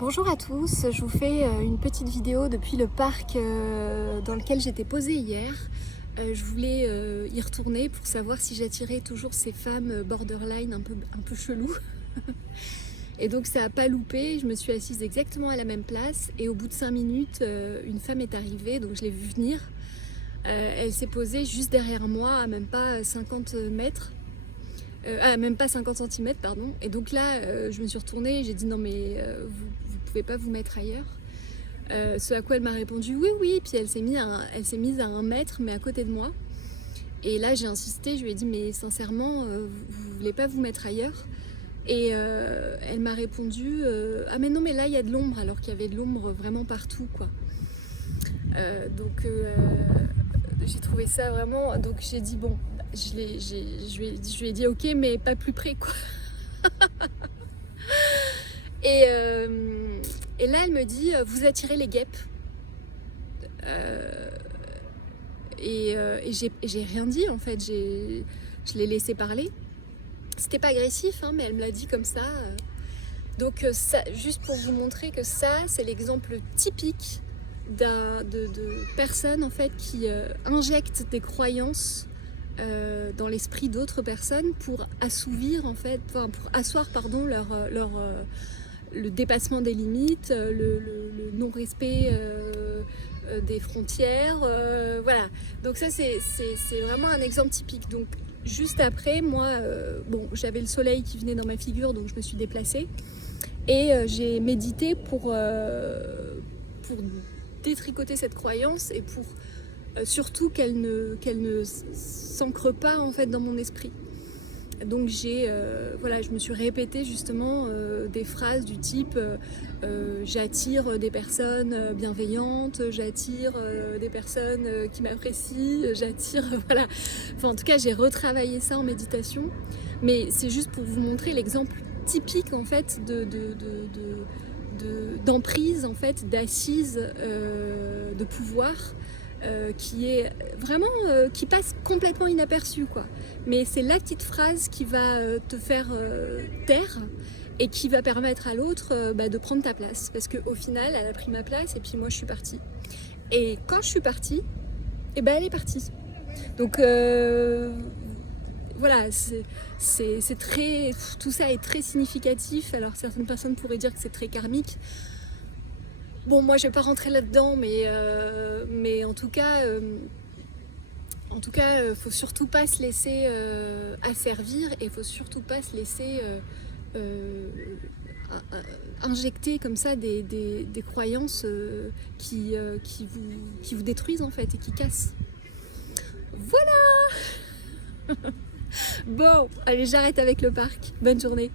Bonjour à tous, je vous fais une petite vidéo depuis le parc dans lequel j'étais posée hier. Je voulais y retourner pour savoir si j'attirais toujours ces femmes borderline un peu cheloues. Et donc ça n'a pas loupé, je me suis assise exactement à la même place et au bout de 5 minutes, une femme est arrivée, donc je l'ai vue venir. Elle s'est posée juste derrière moi à même pas 50 mètres. Même pas 50 cm, pardon. Et donc là, je me suis retournée et j'ai dit non mais vous pouvez pas vous mettre ailleurs. Ce à quoi elle m'a répondu oui, oui. Puis elle s'est mise à 1 mètre, mais à côté de moi. Et là, j'ai insisté, je lui ai dit mais sincèrement, vous voulez pas vous mettre ailleurs? Et elle m'a répondu ah mais non, mais là il y a de l'ombre, alors qu'il y avait de l'ombre vraiment partout, quoi. Donc j'ai trouvé ça vraiment. Donc j'ai dit bon, je lui ai dit ok, mais pas plus près, quoi. Et là elle me dit vous attirez les guêpes. Et j'ai rien dit en fait, je l'ai laissé parler. C'était pas agressif, hein, mais elle me l'a dit comme ça. Donc ça, juste pour vous montrer que ça, c'est l'exemple typique de personnes en fait qui injectent des croyances dans l'esprit d'autres personnes pour assouvir en fait, pour asseoir pardon le dépassement des limites, le non-respect des frontières, voilà. Donc ça c'est vraiment un exemple typique. Donc juste après, moi, bon, j'avais le soleil qui venait dans ma figure, donc je me suis déplacée et j'ai médité pour détricoter cette croyance et pour surtout qu'elle ne s'ancre pas en fait dans mon esprit. Donc voilà, je me suis répété justement des phrases du type j'attire des personnes bienveillantes, j'attire des personnes qui m'apprécient, j'attire voilà. Enfin en tout cas j'ai retravaillé ça en méditation, mais c'est juste pour vous montrer l'exemple typique en fait d'emprise en fait, d'assise de pouvoir. Qui est vraiment qui passe complètement inaperçue, quoi. Mais c'est la petite phrase qui va te faire taire et qui va permettre à l'autre de prendre ta place, parce qu'au final elle a pris ma place et puis moi je suis partie. Et quand je suis partie, et ben elle est partie. Donc voilà, c'est très, tout ça est très significatif. Alors certaines personnes pourraient dire que c'est très karmique. Bon, moi, je vais pas rentrer là-dedans, mais en tout cas, faut surtout pas se laisser asservir et faut surtout pas se laisser injecter comme ça des croyances qui vous détruisent en fait et qui cassent. Voilà. Bon, allez, j'arrête avec le parc. Bonne journée.